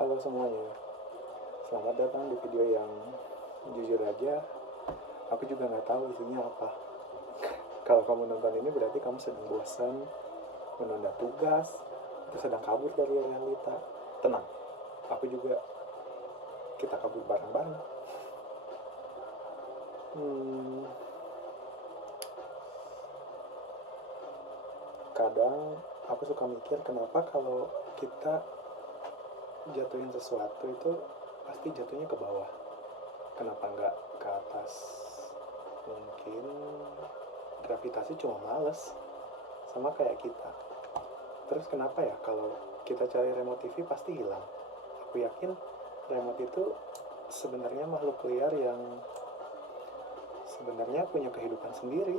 Halo semuanya, selamat datang di video yang jujur aja, aku juga nggak tahu isinya apa. Kalau kamu nonton ini berarti kamu sedang bosan, menunda tugas, atau sedang kabur dari realita. Tenang, aku juga, kita kabur bareng-bareng. Hmm, Kadang aku suka mikir kenapa kalau kita jatuhin sesuatu itu pasti jatuhnya ke bawah. Kenapa nggak ke atas? Mungkin gravitasi cuma males, sama kayak kita. Terus kenapa ya kalau kita cari remote TV pasti hilang? Aku yakin remote itu sebenarnya makhluk liar yang sebenarnya punya kehidupan sendiri.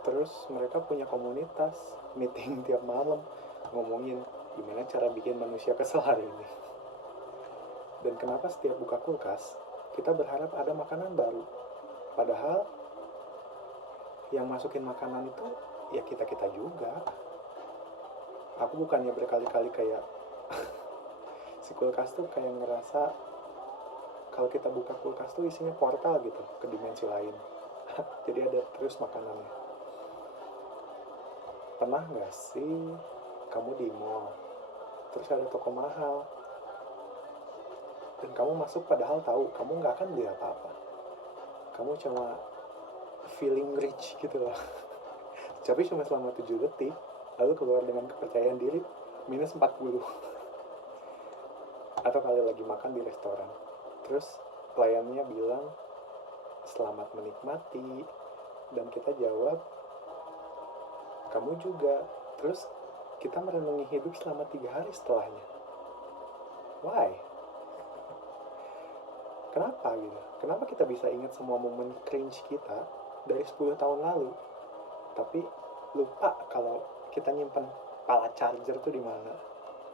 Terus mereka punya komunitas, meeting tiap malam, ngomongin gimana cara bikin manusia kesel hari ini. Dan kenapa setiap buka kulkas, kita berharap ada makanan baru. Padahal yang masukin makanan itu ya kita-kita juga. Aku bukannya berkali-kali kayak si kulkas tuh kayak ngerasa kalau kita buka kulkas tuh isinya portal gitu ke dimensi lain. Jadi ada terus makanannya. Pernah nggak sih kamu di mall, terus ada toko mahal, dan kamu masuk padahal tahu kamu nggak akan beli apa-apa. Kamu cuma feeling rich gitu loh. Tapi cuma selama 7 detik, lalu keluar dengan kepercayaan diri minus 40. Atau kali lagi makan di restoran, terus pelayannya bilang selamat menikmati, dan kita jawab kamu juga. Terus kita merenungi hidup selama 3 hari setelahnya. Why? Kenapa gitu? Kenapa kita bisa ingat semua momen cringe kita dari 10 tahun lalu, tapi lupa kalau kita nyimpen pala charger tuh di mana?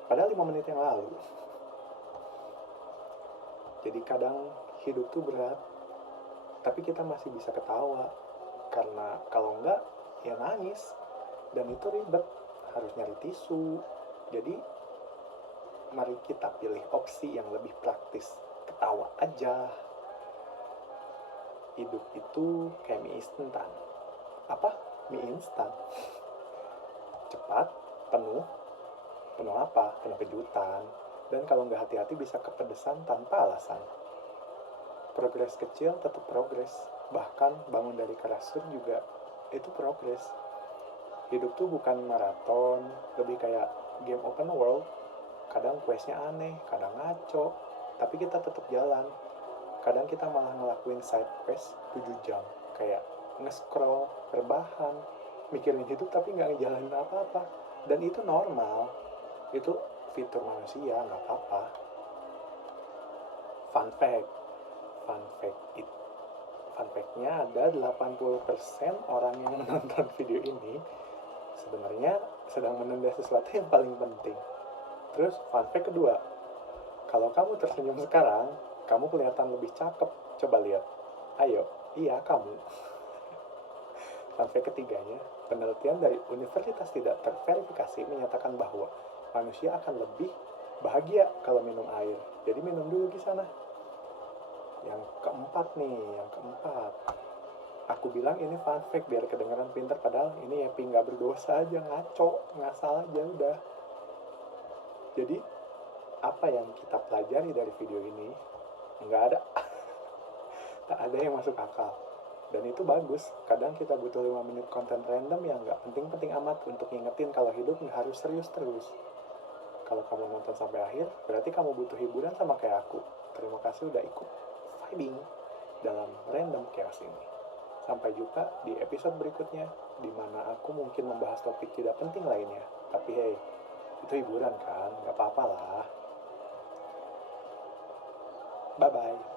Padahal 5 menit yang lalu. Jadi kadang hidup tuh berat, tapi kita masih bisa ketawa. Karena kalau enggak, ya nangis. Dan itu ribet, harus nyari tisu. Jadi mari kita pilih opsi yang lebih praktis. Ketawa aja. Hidup itu kayak mie instan. Apa? Mie instan. Cepat, penuh. Penuh apa? Penuh kejutan. Dan kalau nggak hati-hati bisa kepedesan tanpa alasan. Progres kecil tetap progres. Bahkan bangun dari kasur juga itu progres. Hidup tuh bukan maraton, lebih kayak game open world. Kadang questnya aneh, kadang ngaco, tapi kita tetap jalan. Kadang kita malah ngelakuin side quest 7 jam, kayak nge-scroll, rebahan, mikirin hidup tapi nggak ngejalanin apa-apa. Dan itu normal, itu fitur manusia, nggak apa-apa. Fun fact, fun fact it, fun fact-nya ada 80% orang yang menonton video ini sebenarnya sedang menunda sesuatu yang paling penting. Terus fun fact kedua, kalau kamu tersenyum sekarang, kamu kelihatan lebih cakep. Coba lihat. Ayo, iya kamu. Fun fact ketiganya, penelitian dari universitas tidak terverifikasi menyatakan bahwa manusia akan lebih bahagia kalau minum air. Jadi minum dulu di sana. Yang keempat nih, yang keempat. Aku bilang ini fun fact biar kedengeran pinter, padahal ini ya nggak berdosa aja, ngaco, ngasal aja udah. Jadi apa yang kita pelajari dari video ini? Nggak ada. Tak ada yang masuk akal. Dan itu bagus. Kadang kita butuh 5 menit konten random yang nggak penting-penting amat untuk ngingetin kalau hidup nggak harus serius terus. Kalau kamu nonton sampai akhir, berarti kamu butuh hiburan sama kayak aku. Terima kasih udah ikut vibing dalam random chaos ini. Sampai jumpa di episode berikutnya, di mana aku mungkin membahas topik tidak penting lainnya. Tapi hey, itu hiburan kan? Nggak apa-apa lah. Bye-bye.